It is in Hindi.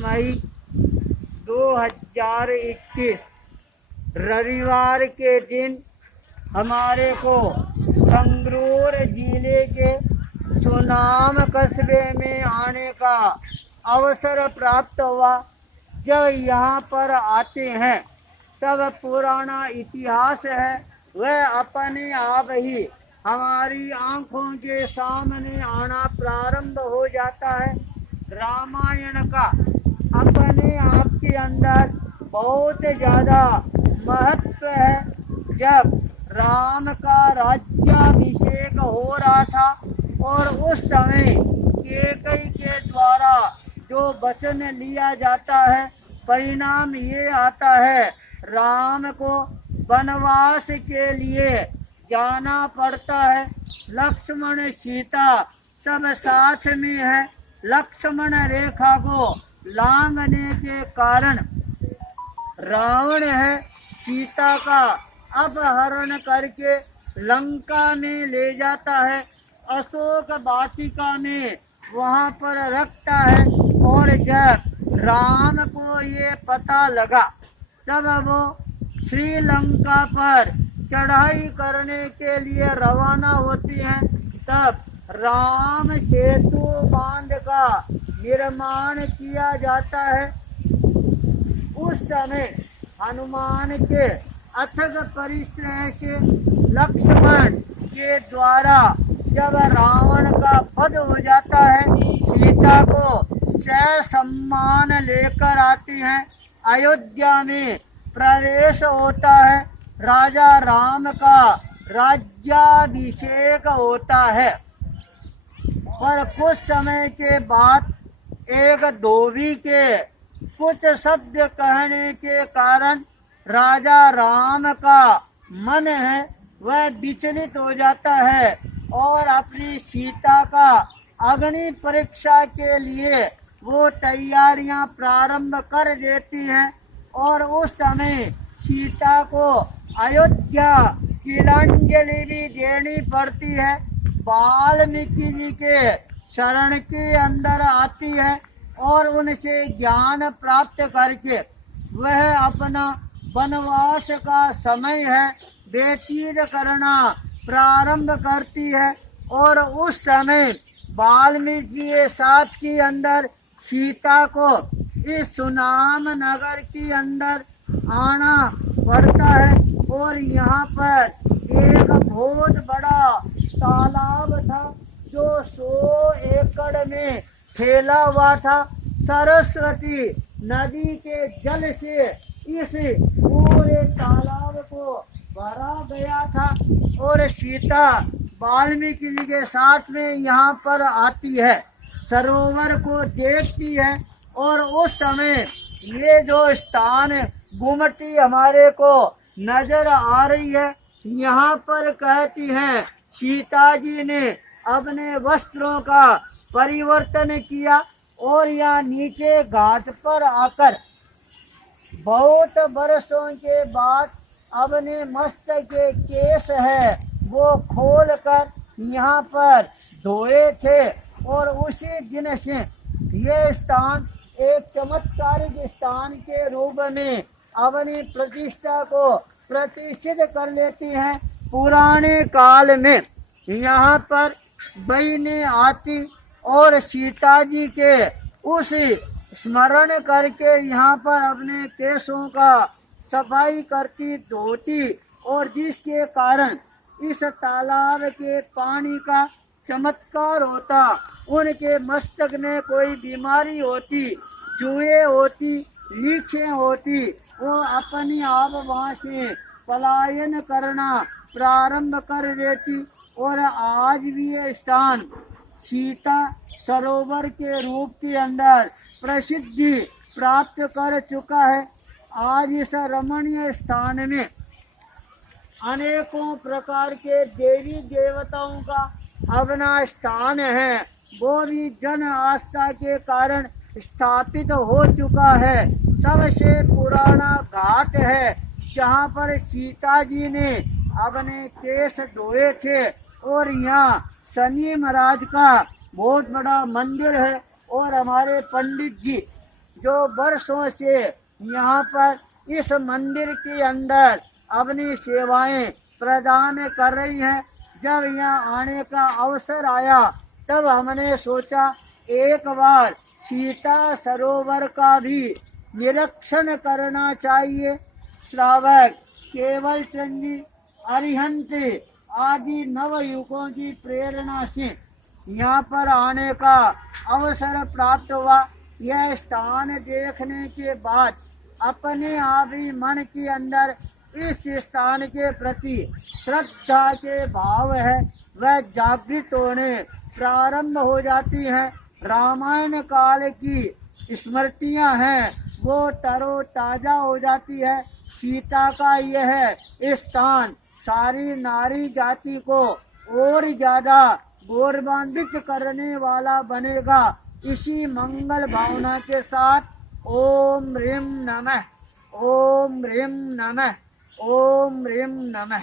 मई 2021 रविवार के दिन हमारे को संगरूर जिले के सुनाम कस्बे में आने का अवसर प्राप्त हुआ। जब यहाँ पर आते हैं तब पुराना इतिहास है वह अपने आप ही हमारी आंखों के सामने आना प्रारंभ हो जाता है। रामायण का अपने आप के अंदर बहुत ज़्यादा महत्व है। जब राम का राज्याभिषेक हो रहा था और उस समय कैकेयी के द्वारा जो वचन लिया जाता है, परिणाम ये आता है राम को वनवास के लिए जाना पड़ता है। लक्ष्मण सीता सब साथ में है। लक्ष्मण रेखा को लांघने के कारण रावण है सीता का अपहरण करके लंका में ले जाता है, अशोक वाटिका में वहाँ पर रखता है। और जब राम को ये पता लगा तब वो श्रीलंका पर चढ़ाई करने के लिए रवाना होती हैं। तब राम सेतु बांध का निर्माण किया जाता है। उस समय हनुमान के अथक परिश्रम से लक्ष्मण के द्वारा जब रावण का वध हो जाता है, सीता को सम्मान लेकर आती हैं। अयोध्या में प्रवेश होता है। राजा राम का राज्याभिषेक होता है। पर कुछ समय के बाद एक धोबी के कुछ शब्द कहने के कारण राजा राम का मन है वह विचलित हो जाता है और अपनी सीता का अग्नि परीक्षा के लिए वो तैयारियां प्रारंभ कर देती हैं। और उस समय सीता को अयोध्या तिलांजलि भी देनी पड़ती है। वाल्मीकि जी के शरण के अंदर आती है और उनसे ज्ञान प्राप्त करके वह अपना वनवास का समय है व्यतीत करना प्रारंभ करती है। और उस समय वाल्मीकि के साथ के अंदर सीता को इस सुनाम नगर के अंदर आना पड़ता है। और यहाँ पर एक बहुत बड़ा तालाब था जो 100 एकड़ में फैला हुआ था। सरस्वती नदी के जल से इस पूरे तालाब को भरा गया था। और सीता वाल्मीकि जी के साथ में यहाँ पर आती है, सरोवर को देखती है। और उस समय ये जो स्थान गुमटी हमारे को नजर आ रही है, यहाँ पर कहती हैं सीता जी ने अपने वस्त्रों का परिवर्तन किया और यहाँ नीचे घाट पर आकर बहुत वर्षों के बाद अपने मस्तक के केस है वो खोल कर यहाँ पर धोए थे। और उसी दिन से ये स्थान एक चमत्कारिक स्थान के रूप में अपनी प्रतिष्ठा को प्रतिष्ठित कर लेती हैं। पुराने काल में यहाँ पर बहनें आती और सीता जी के उस स्मरण करके यहाँ पर अपने केशों का सफाई करती धोती। और जिसके कारण इस तालाब के पानी का चमत्कार होता। उनके मस्तक में कोई बीमारी होती, जुए होती, लीखें होती, वो अपनी आप वहाँ से पलायन करना प्रारंभ कर देती। और आज भी ये स्थान सीता सरोवर के रूप के अंदर प्रसिद्धि प्राप्त कर चुका है। आज इस रमणीय स्थान में अनेकों प्रकार के देवी देवताओं का अपना स्थान है, वो भी जन आस्था के कारण स्थापित हो चुका है। सबसे पुराना घाट है जहाँ पर सीता जी ने अपने केस धोए थे। और यहाँ शनि महाराज का बहुत बड़ा मंदिर है। और हमारे पंडित जी जो वर्षों से यहाँ पर इस मंदिर के अंदर अपनी सेवाएं प्रदान कर रही हैं। जब यहाँ आने का अवसर आया तब हमने सोचा एक बार सीता सरोवर का भी निरीक्षण करना चाहिए। श्रावक केवल चंद जी, अरिहंत आदि नवयुगों की प्रेरणा से यहाँ पर आने का अवसर प्राप्त हुआ। यह स्थान देखने के बाद अपने आप ही मन के अंदर इस स्थान के प्रति श्रद्धा के भाव है वह जागृत होने प्रारंभ हो जाती हैं। रामायण काल की स्मृतियां हैं वो तरोताजा हो जाती है। सीता का यह स्थान सारी नारी जाति को और ज्यादा गौरवान्वित करने वाला बनेगा। इसी मंगल भावना के साथ ओम ह्रीं नमः, ओम ह्रीं नमः, ओम ह्रीं नमः।